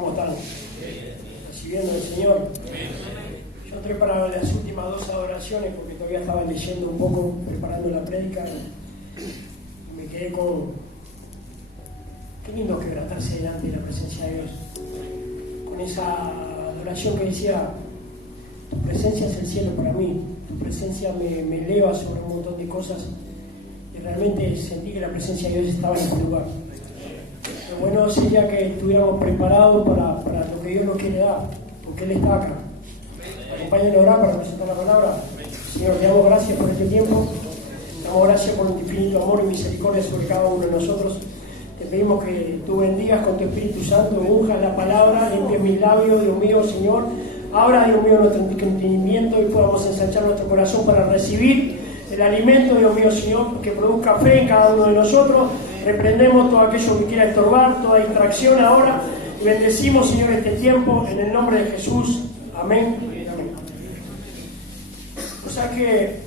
¿Cómo están? Recibiendo al Señor. Yo entré para las últimas 2 adoraciones porque todavía estaba leyendo un poco, preparando la prédica, y me quedé con... Qué lindo quebrantarse delante de la presencia de Dios. Con esa adoración que decía, tu presencia es el cielo para mí, tu presencia me eleva sobre un montón de cosas, y realmente sentí que la presencia de Dios estaba en este lugar. Lo bueno sería que estuviéramos preparados para lo que Dios nos quiere dar, porque Él está acá. Acompáñenme a orar para presentar la palabra. Señor, te damos gracias por este tiempo, te damos gracias por tu infinito amor y misericordia sobre cada uno de nosotros. Te pedimos que tú bendigas con tu Espíritu Santo, unjas la palabra, limpies mis labios, Dios mío, Señor. Abra, Dios mío, nuestro entendimiento y podamos ensanchar nuestro corazón para recibir el alimento, Dios mío, Señor, que produzca fe en cada uno de nosotros. Reprendemos todo aquello que quiera estorbar, toda distracción ahora, y bendecimos, Señor, este tiempo en el nombre de Jesús. Amén. Amén. O sea que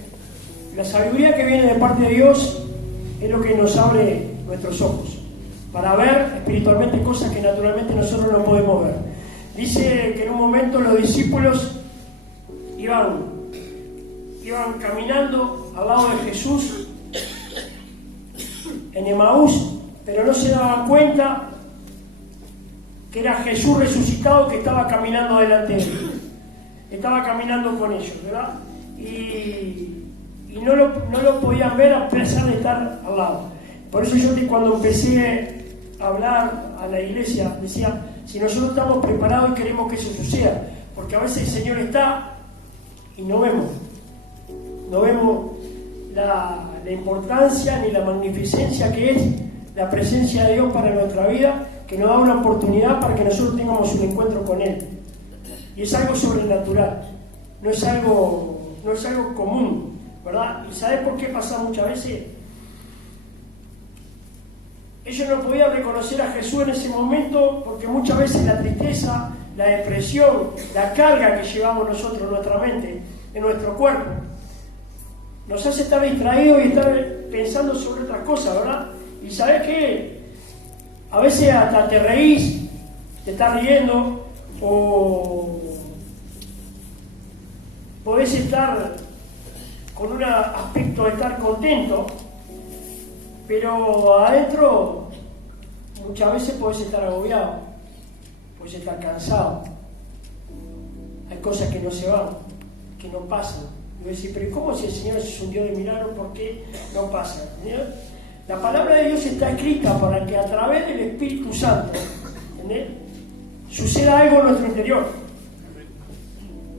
la sabiduría que viene de parte de Dios es lo que nos abre nuestros ojos para ver espiritualmente cosas que naturalmente nosotros no podemos ver. Dice que en un momento los discípulos iban caminando al lado de Jesús en Emaús, pero no se daban cuenta que era Jesús resucitado que estaba caminando delante de ellos, estaba caminando con ellos, ¿verdad? Y no lo podían ver a pesar de estar al lado. Por eso yo cuando empecé a hablar a la iglesia decía, si nosotros estamos preparados y queremos que eso suceda, porque a veces el Señor está y no vemos la importancia ni la magnificencia que es la presencia de Dios para nuestra vida, que nos da una oportunidad para que nosotros tengamos un encuentro con Él. Y es algo sobrenatural, no es algo común, ¿verdad? ¿Y sabes por qué pasa muchas veces? Ellos no podían reconocer a Jesús en ese momento porque muchas veces la tristeza, la depresión, la carga que llevamos nosotros en nuestra mente, en nuestro cuerpo, nos hace estar distraídos y estar pensando sobre otras cosas, ¿verdad? Y ¿sabes qué? A veces hasta te reís, te estás riendo, o podés estar con un aspecto de estar contento, pero adentro muchas veces podés estar agobiado, podés estar cansado. Hay cosas que no se van, que no pasan. Y voy a decir, pero ¿cómo si el Señor es un Dios de milagros? ¿Por qué no pasa? La palabra de Dios está escrita para que a través del Espíritu Santo, ¿entendés?, suceda algo en nuestro interior.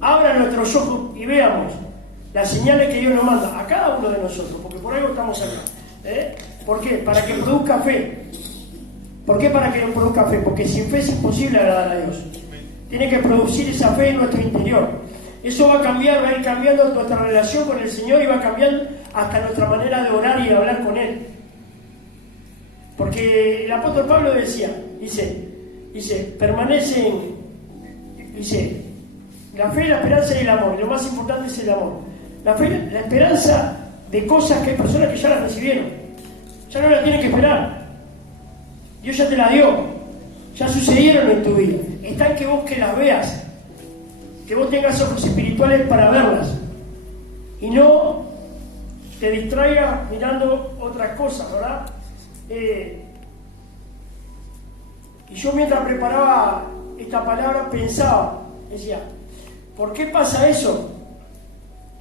Abra nuestros ojos y veamos las señales que Dios nos manda a cada uno de nosotros, porque por algo estamos acá. ¿Por qué? Para que produzca fe. ¿Por qué para que produzca fe? Porque sin fe es imposible agradar a Dios. Tiene que producir esa fe en nuestro interior. Eso va a cambiar, va a ir cambiando nuestra relación con el Señor y va a cambiar hasta nuestra manera de orar y de hablar con Él. Porque el apóstol Pablo dice, permanecen, dice, la fe, la esperanza y el amor. Y lo más importante es el amor. La fe, la esperanza de cosas que hay personas que ya las recibieron. Ya no las tienen que esperar. Dios ya te la dio. Ya sucedieron en tu vida. Está en que vos que las veas. Que vos tengas ojos espirituales para verlas. Y no te distraigas mirando otras cosas, ¿verdad? Y yo mientras preparaba esta palabra pensaba, decía, ¿por qué pasa eso?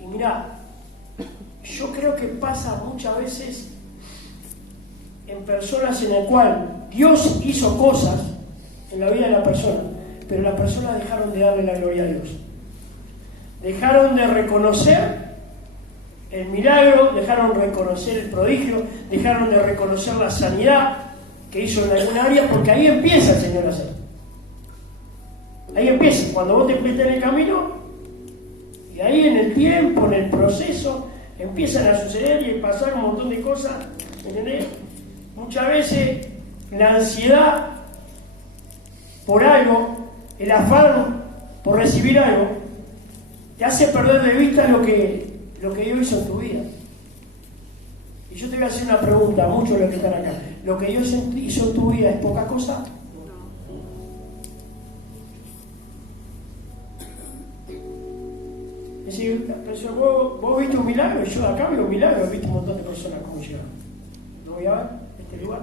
Y mirá, yo creo que pasa muchas veces en personas en el cual Dios hizo cosas en la vida de la persona, pero las personas dejaron de darle la gloria a Dios. Dejaron de reconocer el milagro, dejaron de reconocer el prodigio, dejaron de reconocer la sanidad que hizo en alguna área, porque ahí empieza el Señor a hacer. Ahí empieza, cuando vos te metes en el camino, y ahí en el tiempo, en el proceso, empiezan a suceder y a pasar un montón de cosas, ¿entendés? Muchas veces la ansiedad por algo, el afán por recibir algo, te hace perder de vista lo que Dios hizo en tu vida. Y yo te voy a hacer una pregunta a muchos de los que están acá. ¿Lo que Dios hizo en tu vida es poca cosa? Es decir, vos viste un milagro, yo de acá veo un milagro, he visto un montón de personas como llegan. No voy a ver este lugar.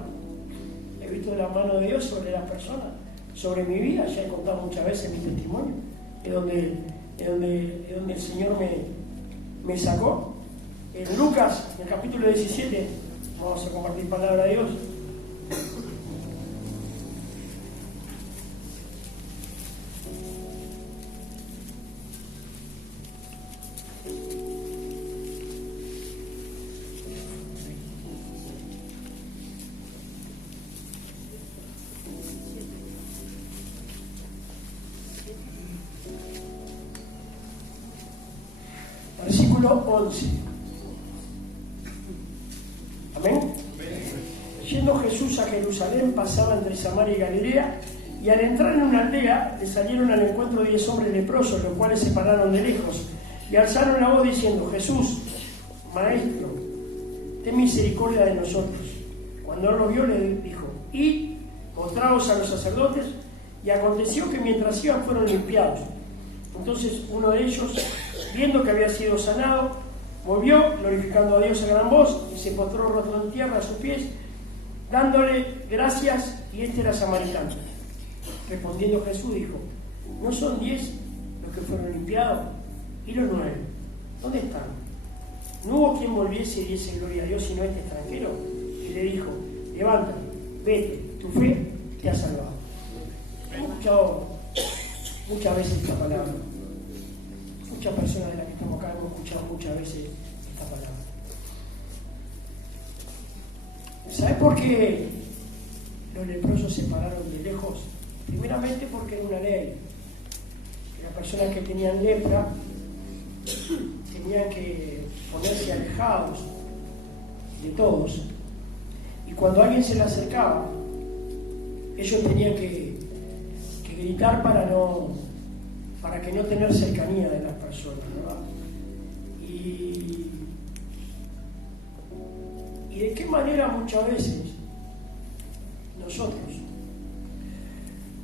He visto la mano de Dios sobre las personas, sobre mi vida, ya he contado muchas veces mi testimonio, es donde el Señor me sacó. En Lucas, en el capítulo 17, vamos a compartir palabra de Dios. Versículo 11. Amén. Yendo Jesús a Jerusalén, pasaba entre Samaria y Galilea, y al entrar en una aldea le salieron al encuentro 10 hombres leprosos, los cuales se pararon de lejos y alzaron la voz diciendo: Jesús, Maestro, ten misericordia de nosotros. Cuando él lo vio, le dijo: id, mostraos a los sacerdotes. Y aconteció que mientras iban fueron limpiados. Entonces uno de ellos, viendo que había sido sanado, volvió, glorificando a Dios a gran voz, y se postró rostro en tierra a sus pies, dándole gracias, y este era samaritano. Respondiendo Jesús dijo: ¿no son 10 los que fueron limpiados? ¿Y los 9? ¿Dónde están? No hubo quien volviese y diese gloria a Dios sino este extranjero. Y le dijo: levántate, vete, tu fe te ha salvado. He escuchado muchas veces esta palabra. Muchas personas de las que estamos acá hemos escuchado muchas veces esta palabra. ¿Sabes por qué los leprosos se pararon de lejos? Primeramente porque era una ley. Las personas que tenían lepra tenían que ponerse alejados de todos. Y cuando alguien se le acercaba, ellos tenían que gritar para que no tener cercanía de las personas, ¿verdad? Y de qué manera muchas veces nosotros,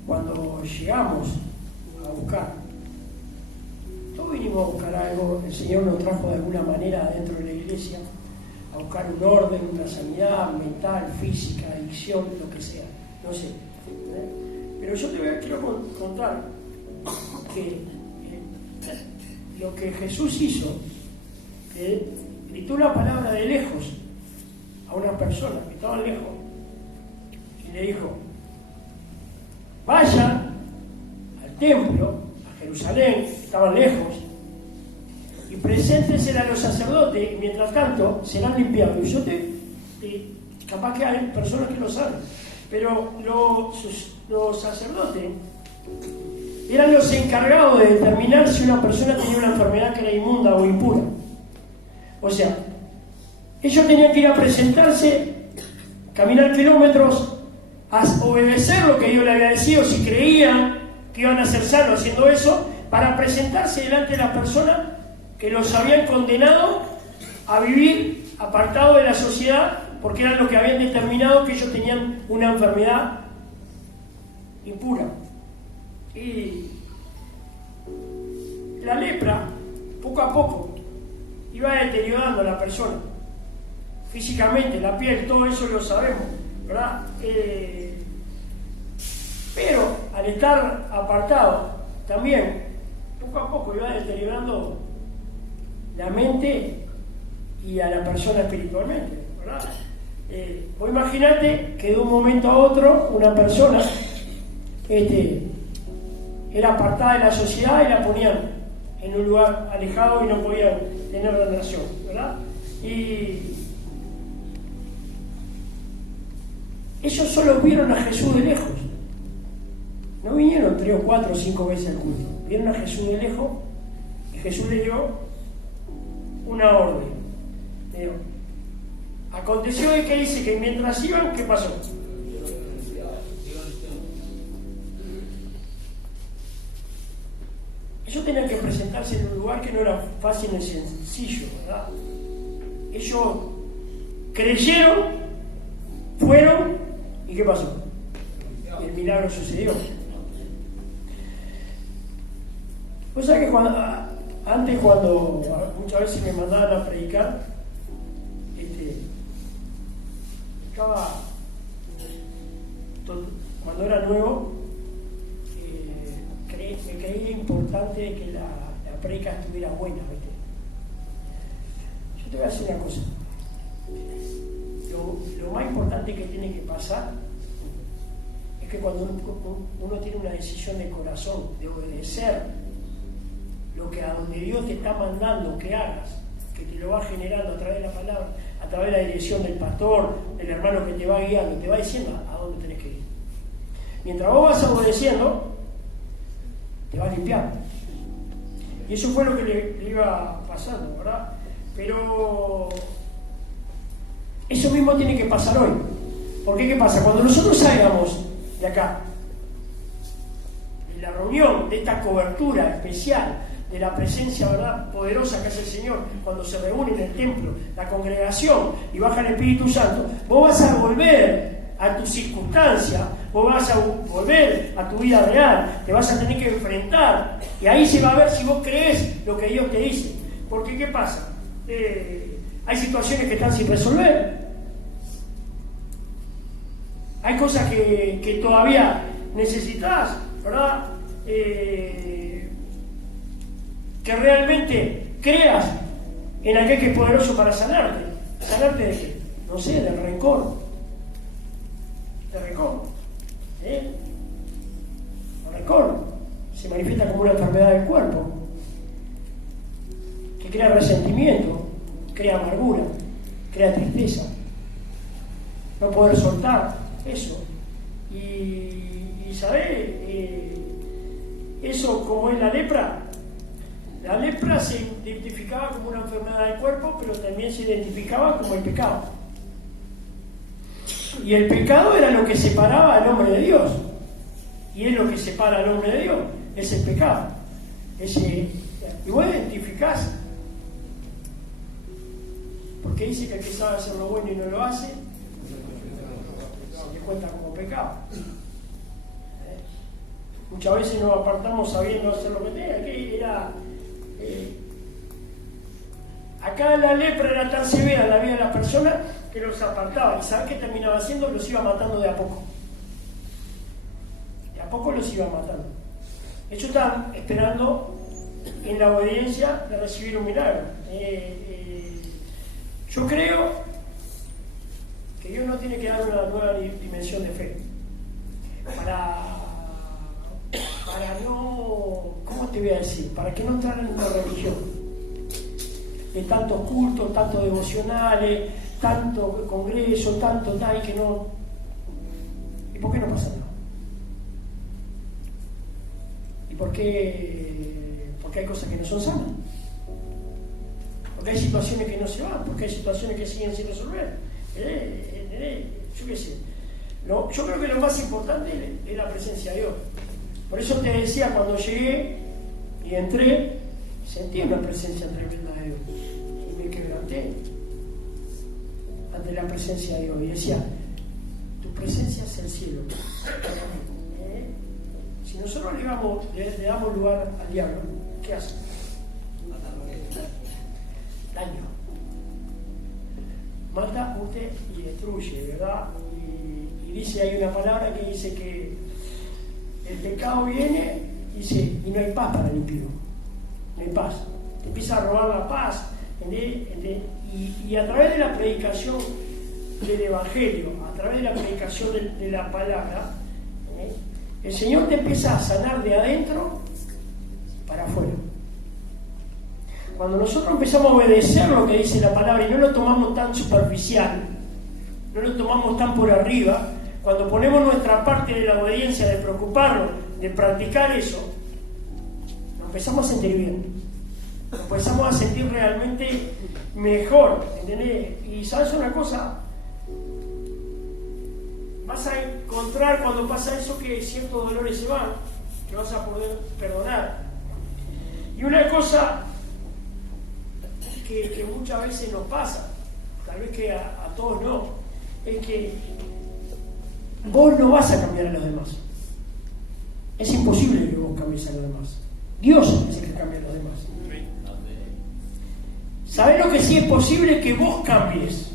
cuando llegamos a buscar, todos vinimos a buscar algo, el Señor nos trajo de alguna manera dentro de la iglesia a buscar un orden, una sanidad mental, física, adicción, lo que sea, no sé. Pero yo quiero contar que lo que Jesús hizo, gritó la palabra de lejos a una persona que estaban lejos y le dijo: vayan al templo, a Jerusalén, que estaban lejos, y preséntense a los sacerdotes, y mientras tanto serán limpiados. Y yo capaz que hay personas que lo saben, pero los sacerdotes eran los encargados de determinar si una persona tenía una enfermedad que era inmunda o impura. O sea, ellos tenían que ir a presentarse, caminar kilómetros, a obedecer lo que Dios le había decidido, si creían que iban a ser sanos haciendo eso, para presentarse delante de las personas que los habían condenado a vivir apartados de la sociedad, porque eran los que habían determinado que ellos tenían una enfermedad impura. Y la lepra, poco a poco, iba deteriorando a la persona, físicamente, la piel, todo eso lo sabemos, ¿verdad? Pero al estar apartado, también, poco a poco iba deteriorando la mente y a la persona espiritualmente, ¿verdad? Vos imaginate que de un momento a otro una persona era apartada de la sociedad y la ponían en un lugar alejado y no podían tener relación, ¿verdad? Y ellos solo vieron a Jesús de lejos, no vinieron 3 o 4 o 5 veces al culto, vieron a Jesús de lejos y Jesús le dio una orden. Aconteció de que dice que mientras iban, ¿qué pasó? Ellos tenían que presentarse en un lugar que no era fácil ni sencillo, ¿verdad? Ellos creyeron, fueron, ¿y qué pasó? El milagro sucedió. Vos sabés que cuando Antes, cuando muchas veces me mandaban a predicar, cuando era nuevo, me creía importante que la predica estuviera buena, ¿viste? Yo te voy a decir una cosa. Lo más importante que tiene que pasar es que cuando uno tiene una decisión de corazón, de obedecer lo que a donde Dios te está mandando que hagas, que te lo va generando a través de la palabra, a través de la dirección del pastor, del hermano que te va guiando, te va diciendo a dónde tenés que ir. Mientras vos vas obedeciendo, te vas limpiando. Y eso fue lo que le iba pasando, ¿verdad? Pero eso mismo tiene que pasar hoy. Porque ¿qué pasa? Cuando nosotros salgamos de acá, de la reunión, de esta cobertura especial, de la presencia, ¿verdad?, poderosa que hace el Señor, cuando se reúne en el templo, la congregación, y baja el Espíritu Santo, vos vas a volver a tu circunstancia, vos vas a volver a tu vida real, te vas a tener que enfrentar, y ahí se va a ver si vos crees lo que Dios te dice. Porque ¿qué pasa? Hay situaciones que están sin resolver, hay cosas que todavía necesitas, ¿verdad? Que realmente creas en aquel que es poderoso para sanarte. ¿Sanarte de qué? No sé, del rencor. Del rencor. El rencor se manifiesta como una enfermedad del cuerpo, que crea resentimiento, crea amargura, crea tristeza, no poder soltar eso. Y ¿sabés? Eso, como es la lepra se identificaba como una enfermedad del cuerpo, pero también se identificaba como el pecado. Y el pecado era lo que separaba al hombre de Dios. Y es lo que separa al hombre de Dios, es el pecado. Y vos identificás, porque dice que el que sabe hacer lo bueno y no lo hace, se le cuenta como pecado. Muchas veces nos apartamos sabiendo hacer lo que tenía, que era... acá la lepra era tan severa en la vida de las personas que los apartaba. ¿Y sabes qué terminaba haciendo? Los iba matando de a poco. De a poco los iba matando. Ellos estaban esperando en la obediencia de recibir un milagro. Yo creo que Dios nos tiene que dar una nueva dimensión de fe para no, ¿cómo te voy a decir? Para que no entraran en una religión de tantos cultos, tantos devocionales, tanto congreso, tanto tal, que no. ¿Y por qué no pasa nada? ¿Y por qué? Porque hay cosas que no son sanas, porque hay situaciones que no se van, porque hay situaciones que siguen sin resolver. Yo qué sé. Yo creo que lo más importante es la presencia de Dios. Por eso te decía, cuando llegué y entré, sentí una presencia tremenda de Dios. Y me quebranté ante la presencia de Dios. Y decía, tu presencia es el cielo. Si nosotros le damos lugar al diablo, ¿qué hace? Daño. Mata, ute y destruye, ¿verdad? Y dice, hay una palabra que dice que el pecado viene, dice, y no hay paz para el impío. No hay paz. Te empieza a robar la paz. Y a través de la predicación del Evangelio, a través de la predicación de la palabra, el Señor te empieza a sanar de adentro para afuera. Cuando nosotros empezamos a obedecer lo que dice la palabra y no lo tomamos tan superficial, no lo tomamos tan por arriba, cuando ponemos nuestra parte de la obediencia, de preocuparnos, de practicar eso, nos empezamos a sentir bien, nos empezamos a sentir realmente mejor, ¿entendés? Y ¿sabes una cosa? Vas a encontrar cuando pasa eso que ciertos dolores se van, que vas a poder perdonar. Y una cosa que muchas veces nos pasa, tal vez que a todos no, es que vos no vas a cambiar a los demás. Es imposible que vos cambies a los demás. Dios es el que cambia a los demás. ¿Sabés lo que sí es posible? Que vos cambies.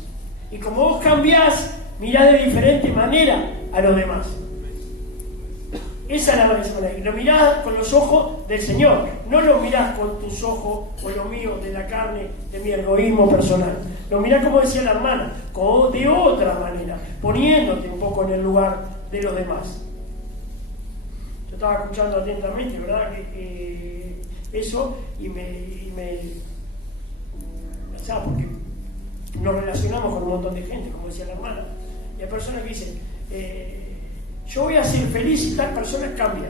Y como vos cambiás, mirás de diferente manera a los demás. Esa es la manera. Lo mirás con los ojos del Señor. No lo mirás con tus ojos o los míos, de la carne, de mi egoísmo personal. Lo mirás, como decía la hermana, de otra manera, poniéndote un poco en el lugar de los demás. Yo estaba escuchando atentamente, ¿verdad? Eso, y ¿sabes? Porque nos relacionamos con un montón de gente, como decía la hermana. Y hay personas que dicen, yo voy a ser feliz y tal persona cambia.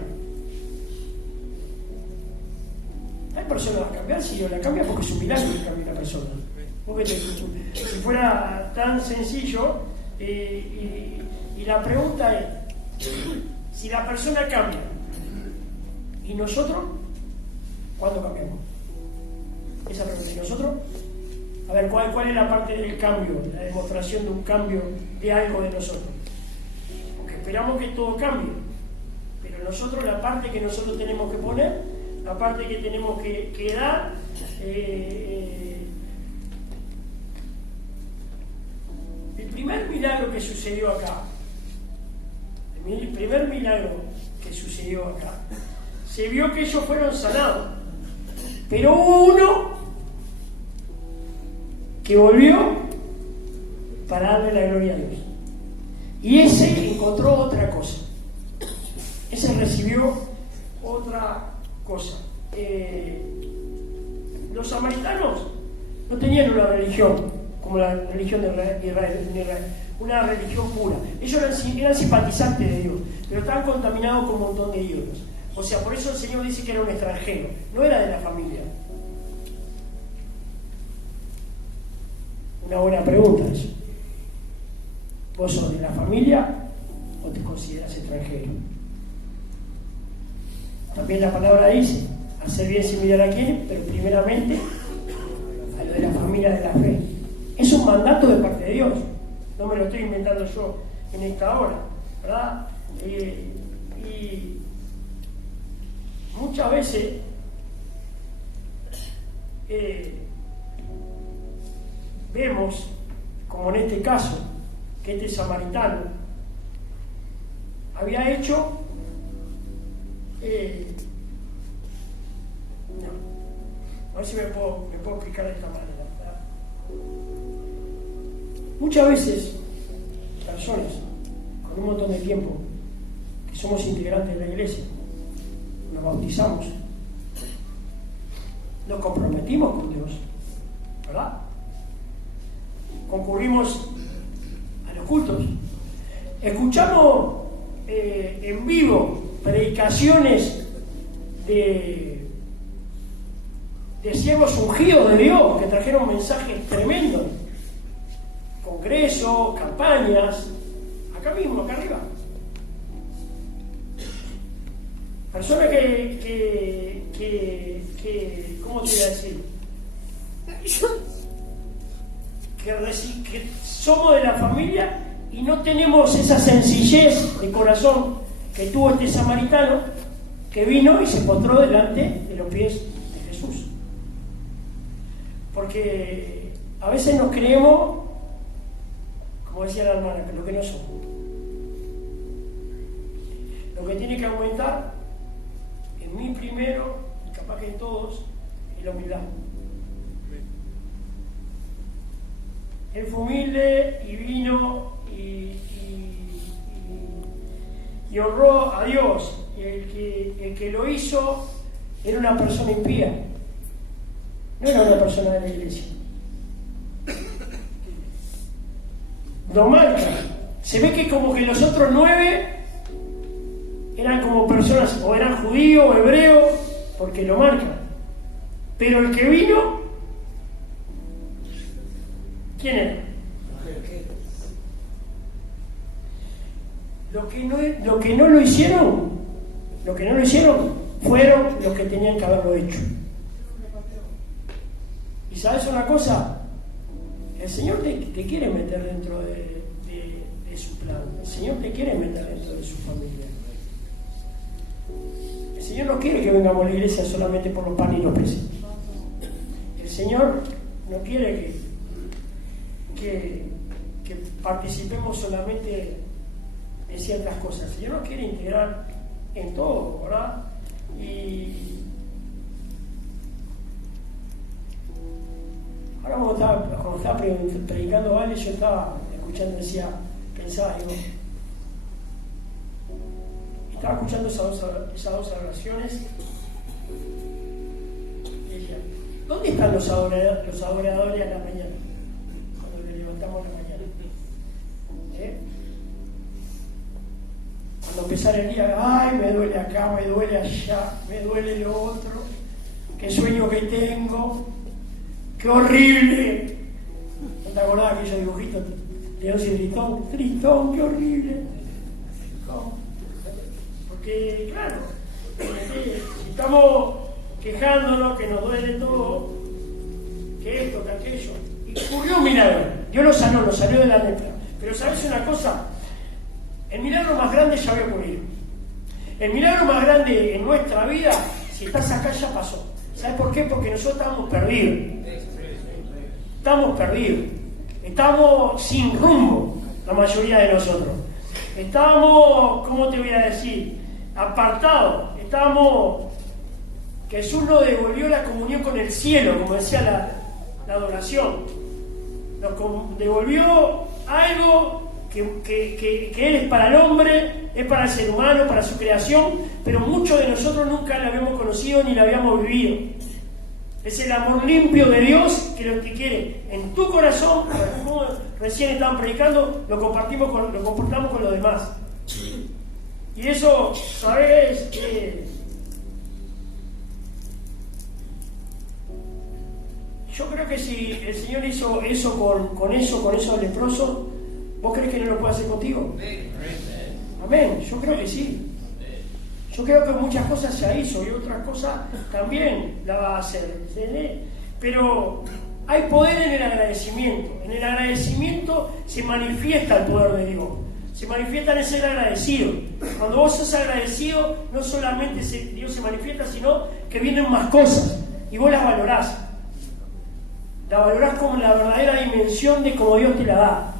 Hay personas que van a cambiar, si yo la cambia porque es un milagro que cambie una persona. Porque si fuera tan sencillo, y la pregunta es, si la persona cambia, ¿y nosotros? ¿Cuándo cambiamos? Esa pregunta, ¿y nosotros? A ver, ¿cuál es la parte del cambio, la demostración de un cambio de algo de nosotros? Porque esperamos que todo cambie, pero nosotros, la parte que nosotros tenemos que poner, la parte que tenemos que dar, el primer milagro que sucedió acá, se vio que ellos fueron sanados, pero hubo uno que volvió para darle la gloria a Dios. Y ese encontró otra cosa. Ese recibió otra cosa. Los samaritanos no tenían una religión como la religión de Israel, una religión pura. Ellos eran simpatizantes de Dios, pero estaban contaminados con un montón de ídolos. O sea, por eso el Señor dice que era un extranjero, no era de la familia. Una buena pregunta eso. ¿Vos sos de la familia o te consideras extranjero? También la palabra dice, hacer bien sin mirar a quién, pero primeramente a lo de la familia de la fe. Es un mandato de parte de Dios, no me lo estoy inventando yo en esta hora, ¿verdad? Y muchas veces vemos, como en este caso, que este samaritano había hecho a ver si me puedo explicar de esta manera, ¿verdad? Muchas veces personas con un montón de tiempo que somos integrantes de la iglesia, nos bautizamos, nos comprometimos con Dios, ¿verdad? Concurrimos a los cultos, escuchamos en vivo predicaciones de siervos ungidos de Dios que trajeron mensajes tremendos, congresos, campañas, acá mismo, acá arriba. Personas que ¿cómo te voy a decir? Que somos de la familia y no tenemos esa sencillez de corazón que tuvo este samaritano, que vino y se postró delante de los pies de Jesús. Porque a veces nos creemos, como decía la hermana, que lo que no somos. Lo que tiene que aumentar en mí primero, y capaz que en todos, es la humildad. Él fue humilde y vino y honró a Dios. Y el que lo hizo era una persona impía, no era una persona de la iglesia. Lo marca. Se ve que como que los otros 9 eran como personas, o eran judíos o hebreos, porque lo marcan. Pero el que vino, ¿quién era? Lo que no lo hicieron fueron los que tenían que haberlo hecho. ¿Y sabes una cosa? El Señor te quiere meter dentro de su plan. El Señor te quiere meter dentro de su familia. El Señor no quiere que vengamos a la iglesia solamente por los panes y los peces. El Señor no quiere que participemos solamente en ciertas cosas. El Señor nos quiere integrar en todo, ¿verdad? Y ahora cuando estaba predicando Vale, yo estaba escuchando, pensaba, estaba escuchando esas dos oraciones y decía, ¿dónde están los adoradores a la mañana? Cuando le levantamos a la mañana. Cuando empezara el día, ay, me duele acá, me duele allá, me duele lo otro, qué sueño que tengo, qué horrible. ¿No te acordás de aquellos dibujitos? León y Tritón, qué horrible. Porque, claro, si estamos quejándonos que nos duele todo, que esto, que aquello, y ocurrió un milagro, Dios lo sanó de la lepra. Pero ¿sabes una cosa? El milagro más grande ya había ocurrido. El milagro más grande en nuestra vida, si estás acá, ya pasó. ¿Sabes por qué? Porque nosotros estábamos perdidos. Estamos perdidos. Estamos sin rumbo, la mayoría de nosotros. Estamos, ¿cómo te voy a decir? Apartados. Estamos... Jesús nos devolvió la comunión con el cielo, como decía la adoración. Nos devolvió algo que Él es para el hombre, es para el ser humano, para su creación, pero muchos de nosotros nunca la habíamos conocido ni la habíamos vivido. Es el amor limpio de Dios que lo que quiere en tu corazón, como recién estaban predicando, lo compartamos con los demás. Y eso, ¿sabes? Yo creo que si el Señor hizo eso con esos leprosos, ¿vos crees que no lo puede hacer contigo? Amén. Yo creo que sí. Yo creo que muchas cosas ya hizo y otras cosas también la va a hacer. ¿Entendés? Pero hay poder en el agradecimiento. En el agradecimiento se manifiesta el poder de Dios. Se manifiesta en ser agradecido. Cuando vos sos agradecido, no solamente Dios se manifiesta, sino que vienen más cosas y vos las valorás. La valorás como la verdadera dimensión de cómo Dios te la da.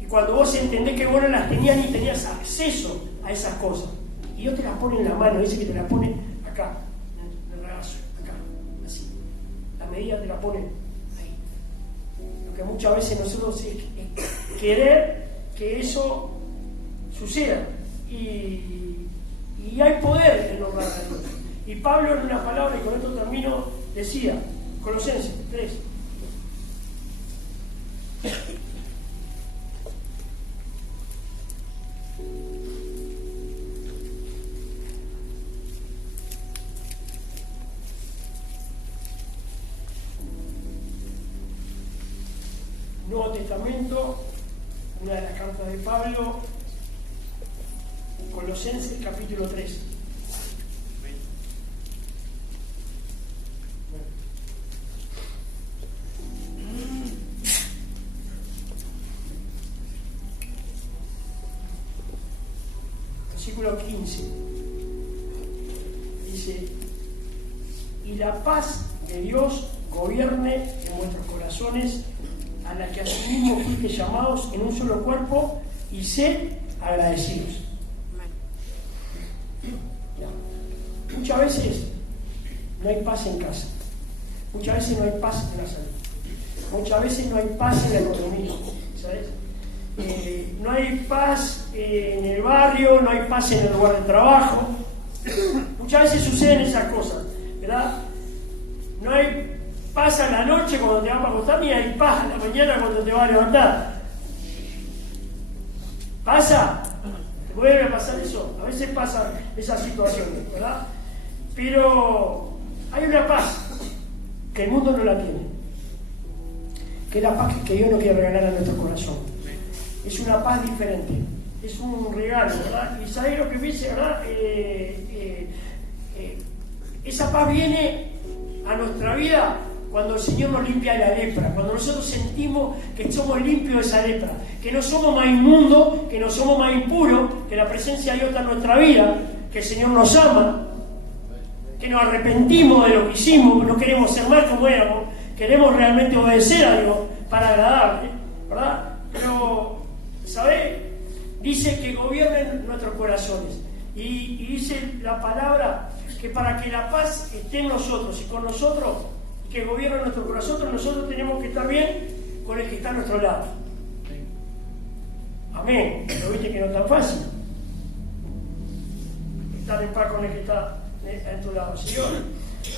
Y cuando vos entendés que vos no las tenías ni tenías acceso a esas cosas, y Dios te las pone en la mano, dice que te las pone acá, en el regazo, acá, así. La medida te la pone ahí. Lo que muchas veces nosotros es querer que eso suceda. Y hay poder en los regalos. Y Pablo, en una palabra, y con esto termino, decía, Colosenses 3. Nuevo Testamento, una de las cartas de Pablo, Colosenses capítulo 3. Versículo 15. Dice, y la paz de Dios gobierne en vuestros corazones, a la que asimismo fuiste llamados en un solo cuerpo, y sed agradecidos. Ya. Muchas veces no hay paz en casa, muchas veces no hay paz en la salud, muchas veces no hay paz en la economía, ¿sabes? No hay paz en el barrio, no hay paz en el lugar de trabajo. Muchas veces suceden esas cosas, ¿verdad? No hay paz a la noche cuando te vas a acostar, ni hay paz a la mañana cuando te vas a levantar. ¿Pasa? ¿Te vuelve a pasar eso? A veces pasan esas situaciones, ¿verdad? Pero hay una paz que el mundo no la tiene, que es la paz que Dios nos quiere regalar a nuestro corazón. Es una paz diferente, es un regalo, ¿verdad? Y ¿sabes lo que dice, verdad? Esa paz viene a nuestra vida cuando el Señor nos limpia la lepra, cuando nosotros sentimos que somos limpios de esa lepra, que no somos más inmundos, que no somos más impuros, que la presencia de Dios está en nuestra vida, que el Señor nos ama, que nos arrepentimos de lo que hicimos, no queremos ser más como éramos, queremos realmente obedecer a Dios para agradarle, ¿verdad? Pero, ¿sabes? Dice que gobiernen nuestros corazones. Y dice la palabra que para que la paz esté en nosotros y con nosotros, que gobierne nuestro corazón, nosotros tenemos que estar bien con el que está a nuestro lado. Amén. Pero viste que no es tan fácil estar en paz con el que está a tu lado, Señor.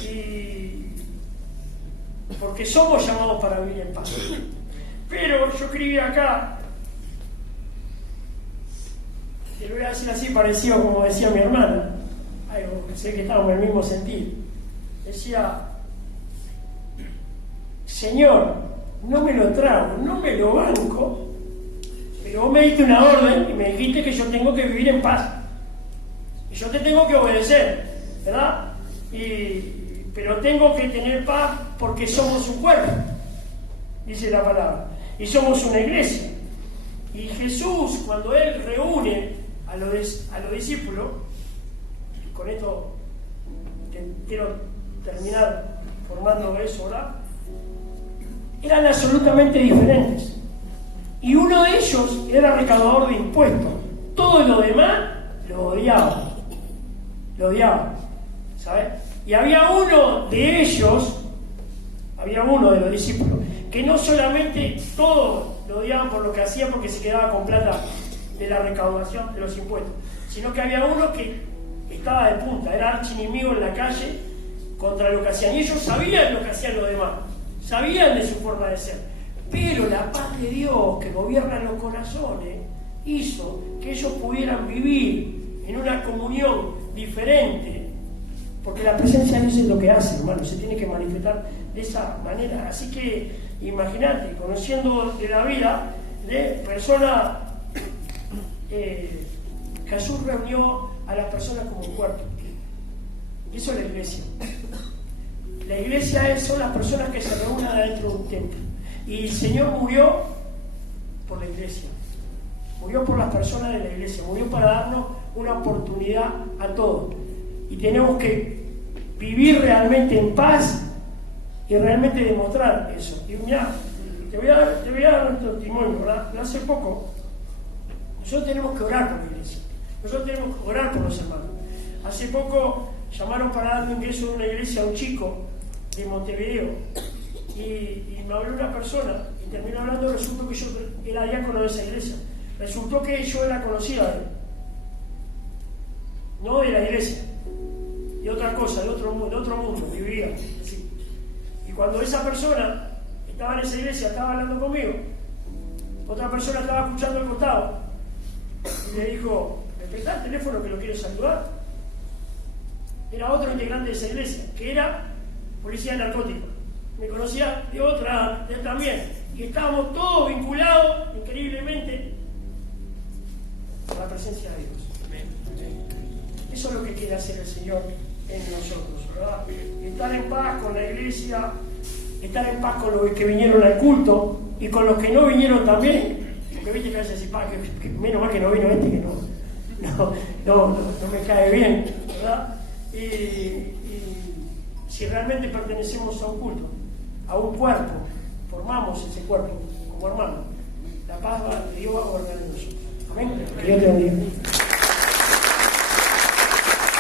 Y porque somos llamados para vivir en paz. Pero yo escribí acá, te lo voy a decir así, parecido como decía mi hermana, algo que sé que estamos en el mismo sentido. Decía: Señor, no me lo trago, no me lo banco, pero vos me diste una orden y me dijiste que yo tengo que vivir en paz. Y yo te tengo que obedecer, ¿verdad? Pero tengo que tener paz porque somos un cuerpo, dice la palabra, y somos una iglesia. Y Jesús, cuando Él reúne a los discípulos, y con esto quiero terminar formando eso, ¿verdad? Eran absolutamente diferentes. Y uno de ellos era recaudador de impuestos. Todo lo demás lo odiaba. Lo odiaba, ¿sabes? Y había uno de ellos, había uno de los discípulos, que no solamente todos lo odiaban por lo que hacía porque se quedaba con plata de la recaudación de los impuestos, sino que había uno que estaba de punta, era archienemigo en la calle contra lo que hacían. Y ellos sabían lo que hacían los demás, sabían de su forma de ser, pero la paz de Dios que gobierna los corazones hizo que ellos pudieran vivir en una comunión diferente, porque la presencia de Dios es lo que hace, hermano, se tiene que manifestar de esa manera. Así que imagínate, conociendo de la vida de personas, Jesús reunió a las personas como un cuerpo. Y eso es la iglesia. La iglesia son las personas que se reúnen adentro de un templo. Y el Señor murió por la iglesia, murió por las personas de la iglesia, murió para darnos una oportunidad a todos. Y tenemos que vivir realmente en paz y realmente demostrar eso. Y mira, te voy a dar un testimonio, ¿verdad? Hace poco, nosotros tenemos que orar por la iglesia, nosotros tenemos que orar por los hermanos. Hace poco llamaron para darme ingreso de una iglesia a un chico de Montevideo, y me habló una persona, y terminó hablando, resultó que yo era diácono de esa iglesia, resultó que yo era conocida de él, no de la iglesia, de otra cosa, de otro mundo, vivía así. Y cuando esa persona estaba en esa iglesia, estaba hablando conmigo, otra persona estaba escuchando al costado, y le dijo: ¿me prestás el teléfono que lo quiero saludar? Era otro integrante de esa iglesia, que era policía de narcóticos. Me conocía de otra también. Y estábamos todos vinculados, increíblemente, por la presencia de Dios. Eso es lo que quiere hacer el Señor en nosotros, ¿verdad? Estar en paz con la iglesia, estar en paz con los que vinieron al culto y con los que no vinieron también. Porque viste que a veces que menos mal que no vino este, que no me cae bien, ¿verdad? Y si realmente pertenecemos a un culto, a un cuerpo, formamos ese cuerpo como hermano, la paz de Dios va a gobernar en nosotros. Amén. Que Dios te bendiga.